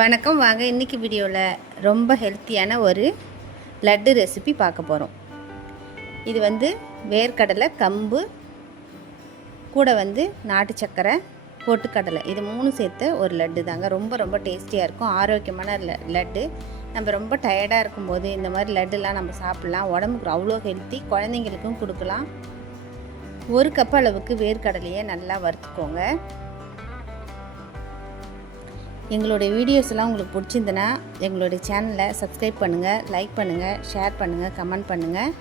வணக்கம். வாங்க இன்றைக்கி வீடியோவில் ரொம்ப ஹெல்த்தியான ஒரு லட்டு ரெசிபி பார்க்க போகிறோம். இது வேர்க்கடலை, கம்பு கூட நாட்டு சக்கரை, பொட்டுக்கடலை இது 3 சேர்த்த ஒரு லட்டு தாங்க. ரொம்ப டேஸ்டியாக இருக்கும். ஆரோக்கியமான லட்டு. நம்ம ரொம்ப டயர்டாக இருக்கும்போது இந்த மாதிரி லட்டுலாம் நம்ம சாப்பிட்லாம். உடம்புக்கு அவ்வளோ ஹெல்த்தி. குழந்தைங்களுக்கும் கொடுக்கலாம். 1 கப் அளவுக்கு வேர்க்கடலையை நல்லா வறுத்துக்கோங்க. எங்களுடைய வீடியோஸ்லாம் உங்களுக்கு பிடிச்சிருந்துன்னா எங்களுடைய சேனலை சப்ஸ்கிரைப் பண்ணுங்கள், லைக் பண்ணுங்கள், ஷேர் பண்ணுங்கள், கமெண்ட் பண்ணுங்கள்.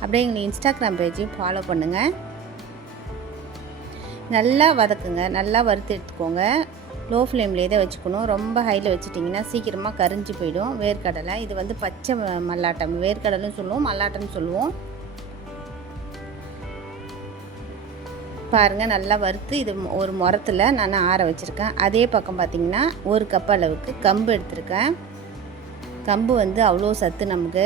அப்படியே எங்களை இன்ஸ்டாகிராம் பேஜையும் ஃபாலோ பண்ணுங்கள். நல்லா வதக்குங்க. நல்லா வறுத்து எடுத்துக்கோங்க. லோ ஃப்ளேம்லேயே தான் வச்சுக்கணும். ரொம்ப ஹையில் வச்சுட்டிங்கன்னா சீக்கிரமாக கரிஞ்சு போயிடும் வேர்க்கடலை. இது பச்சை மல்லாட்டம், வேர்க்கடலைன்னு சொல்லுவோம், மல்லாட்டம்னு சொல்லுவோம். பாருங்கள், நல்லா வறுத்து இது ஒரு முரத்தில் நான் ஆற வச்சுருக்கேன். அதே பக்கம் பார்த்திங்கன்னா 1 கப் அளவுக்கு கம்பு எடுத்திருக்கேன். கம்பு அவ்வளோ சத்து. நமக்கு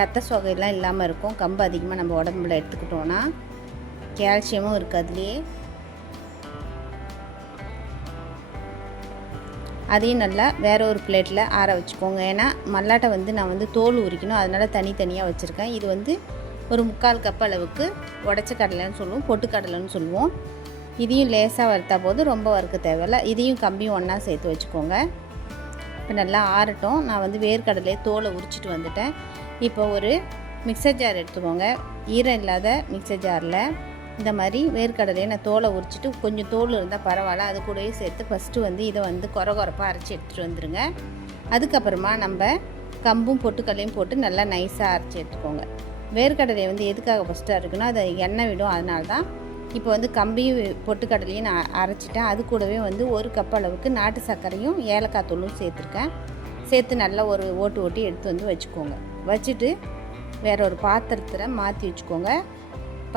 ரத்த சோகையெல்லாம் இல்லாமல் இருக்கும். கம்பு அதிகமாக நம்ம உடம்புல எடுத்துக்கிட்டோன்னா கால்சியமும் இருக்குது அதுலேயே. அதையும் நல்லா வேறு ஒரு பிளேட்டில் ஆற வச்சுக்கோங்க. ஏன்னா மல்லாட்டை நான் தோல் உரிக்கணும், அதனால் தனித்தனியாக வச்சுருக்கேன். இது ஒரு 3/4 கப் அளவுக்கு உடச்ச கடலைன்னு சொல்லுவோம், பொட்டுக்கடலைன்னு சொல்லுவோம். இதையும் லேசாக வறுத்தா போது, ரொம்ப வறுக்க தேவையில்லை. இதையும் கம்பியும் ஒன்றா சேர்த்து வச்சுக்கோங்க. இப்போ நல்லா ஆறட்டும். நான் வேர்க்கடலையை தோலை உரிச்சிட்டு வந்துட்டேன். இப்போ ஒரு மிக்சர் ஜார் எடுத்துக்கோங்க. ஈரம் இல்லாத மிக்சர் ஜாரில் இந்த மாதிரி வேர்க்கடலையை நான் தோலை உரிச்சிட்டு, கொஞ்சம் தோல் இருந்தால் பரவாயில்ல, அது கூடவே சேர்த்து ஃபஸ்ட்டு இதை கொரப்பாக அரைச்சி எடுத்துகிட்டு வந்துடுங்க. அதுக்கப்புறமா நம்ம கம்பும் பொட்டுக்கடலையும் போட்டு நல்லா நைஸாக அரைச்சி எடுத்துக்கோங்க. வேர்க்கடலையை எதுக்காக ஃபஸ்ட்டு இருக்குன்னா அது எண்ணெய் விடும், அதனால தான். இப்போ கம்பியும் பொட்டுக்கடலையும் நான் அரைச்சிட்டேன். அது கூடவே 1 கப் அளவுக்கு நாட்டு சர்க்கரையும் ஏலக்காய் தூளும் சேர்த்துருக்கேன். சேர்த்து நல்லா ஒரு ஓட்டி எடுத்து வச்சுக்கோங்க. வச்சுட்டு வேற ஒரு பாத்திரத்தில் மாற்றி வச்சுக்கோங்க.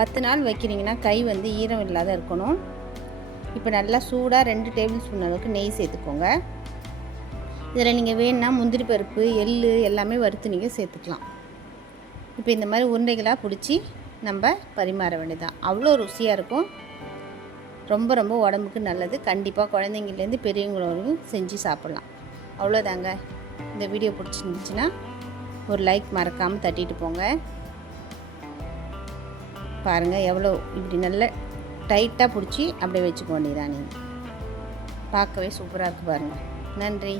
10 நாள் வைக்கிறீங்கன்னா கை ஈரம் இல்லாத இருக்கணும். இப்போ நல்லா சூடாக 2 டேபிள் ஸ்பூன் அளவுக்கு நெய் சேர்த்துக்கோங்க. இதில் நீங்கள் வேணுன்னா முந்திரி பருப்பு, எள் எல்லாமே வறுத்து நீங்கள் சேர்த்துக்கலாம். இப்போ இந்த மாதிரி உருண்டைகளாக பிடிச்சி நம்ம பரிமாற வேண்டியதான். அவ்வளோ ருசியாக இருக்கும். ரொம்ப உடம்புக்கு நல்லது. கண்டிப்பாக குழந்தைங்கள்லேருந்து பெரியவங்களும் செஞ்சு சாப்பிட்லாம். அவ்வளோதாங்க. இந்த வீடியோ பிடிச்சிருந்துச்சுன்னா ஒரு லைக் மறக்காமல் தட்டிட்டு போங்க. பாருங்கள் எவ்வளோ இப்படி நல்ல டைட்டாக பிடிச்சி அப்படியே வச்சுக்க வேண்டியதான். நீங்கள் பார்க்கவே சூப்பராக இருக்குது பாருங்கள். நன்றி.